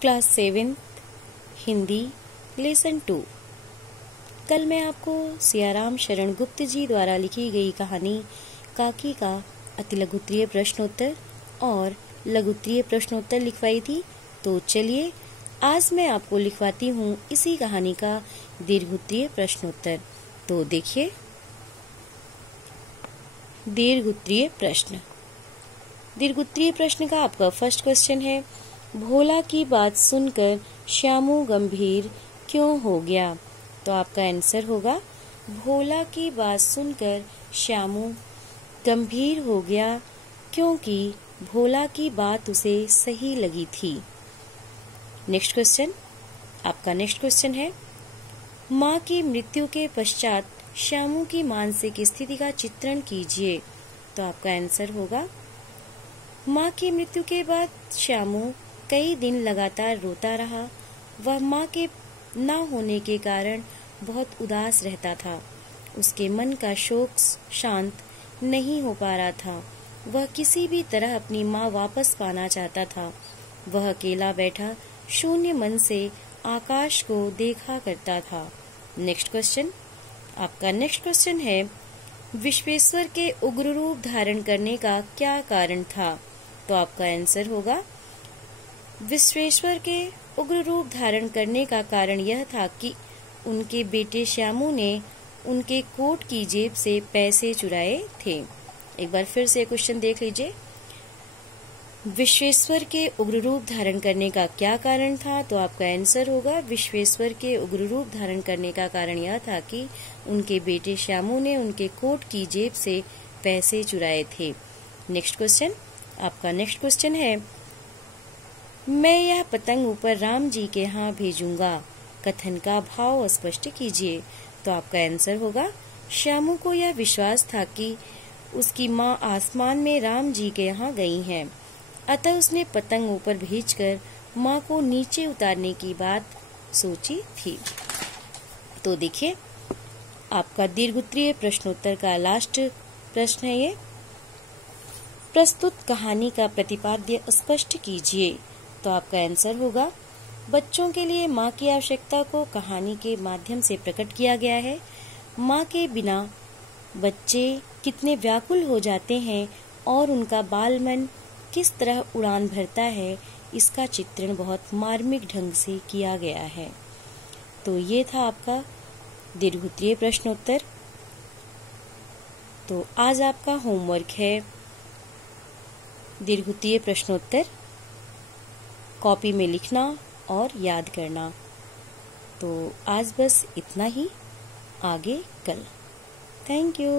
Class 7 Hindi lesson 2। कल मैं आपको सियाराम शरण गुप्त जी द्वारा लिखी गई कहानी काकी का अतिलघुत्तरीय प्रश्नोत्तर और लघुत्तरीय प्रश्नोत्तर लिखवाई थी। तो चलिए आज मैं आपको लिखवाती हूँ इसी कहानी का दीर्घोत्तरीय प्रश्नोत्तर। तो देखिए, दीर्घोत्तरीय प्रश्न। दीर्घोत्तरीय प्रश्न का आपका फर्स्ट क्वेश्चन है, भोला की बात सुनकर श्यामू गंभीर क्यों हो गया? तो आपका आंसर होगा, भोला की बात सुनकर श्यामू गंभीर हो गया क्योंकि भोला की बात उसे सही लगी थी। नेक्स्ट क्वेश्चन, आपका नेक्स्ट क्वेश्चन है, माँ की मृत्यु के पश्चात श्यामू की मानसिक स्थिति का चित्रण कीजिए। तो आपका आंसर होगा, माँ की मृत्यु के बाद श्यामू कई दिन लगातार रोता रहा। वह माँ के न होने के कारण बहुत उदास रहता था। उसके मन का शोक शांत नहीं हो पा रहा था। वह किसी भी तरह अपनी माँ वापस पाना चाहता था। वह अकेला बैठा शून्य मन से आकाश को देखा करता था। नेक्स्ट क्वेश्चन, आपका नेक्स्ट क्वेश्चन है, विश्वेश्वर के उग्र रूप धारण करने का क्या कारण था? तो आपका आंसर होगा, विश्वेश्वर के उग्र रूप धारण करने का कारण यह था कि उनके बेटे श्यामू ने उनके कोट की जेब से पैसे चुराए थे। एक बार फिर से क्वेश्चन देख लीजिए, विश्वेश्वर के उग्र रूप धारण करने का क्या कारण था? तो आपका आंसर होगा, विश्वेश्वर के उग्र रूप धारण करने का कारण यह था कि उनके बेटे श्यामू ने उनके कोट की जेब से पैसे चुराए थे। नेक्स्ट क्वेश्चन, आपका नेक्स्ट क्वेश्चन है, मैं यह पतंग ऊपर राम जी के यहाँ भेजूंगा, कथन का भाव स्पष्ट कीजिए। तो आपका आंसर होगा, श्यामू को यह विश्वास था कि उसकी माँ आसमान में राम जी के यहाँ गई हैं, अतः उसने पतंग ऊपर भेजकर माँ को नीचे उतारने की बात सोची थी। तो देखिए, आपका दीर्घोत्तरीय प्रश्नोत्तर का लास्ट प्रश्न है ये, प्रस्तुत कहानी का प्रतिपाद्य स्पष्ट कीजिए। तो आपका आंसर होगा, बच्चों के लिए माँ की आवश्यकता को कहानी के माध्यम से प्रकट किया गया है। माँ के बिना बच्चे कितने व्याकुल हो जाते हैं और उनका बाल मन किस तरह उड़ान भरता है, इसका चित्रण बहुत मार्मिक ढंग से किया गया है। तो ये था आपका दीर्घोत्तरीय प्रश्नोत्तर। तो आज आपका होमवर्क है दीर्घोत्तरीय प्रश्नोत्तर, कॉपी में लिखना और याद करना। तो आज बस इतना ही, आगे कल। Thank you.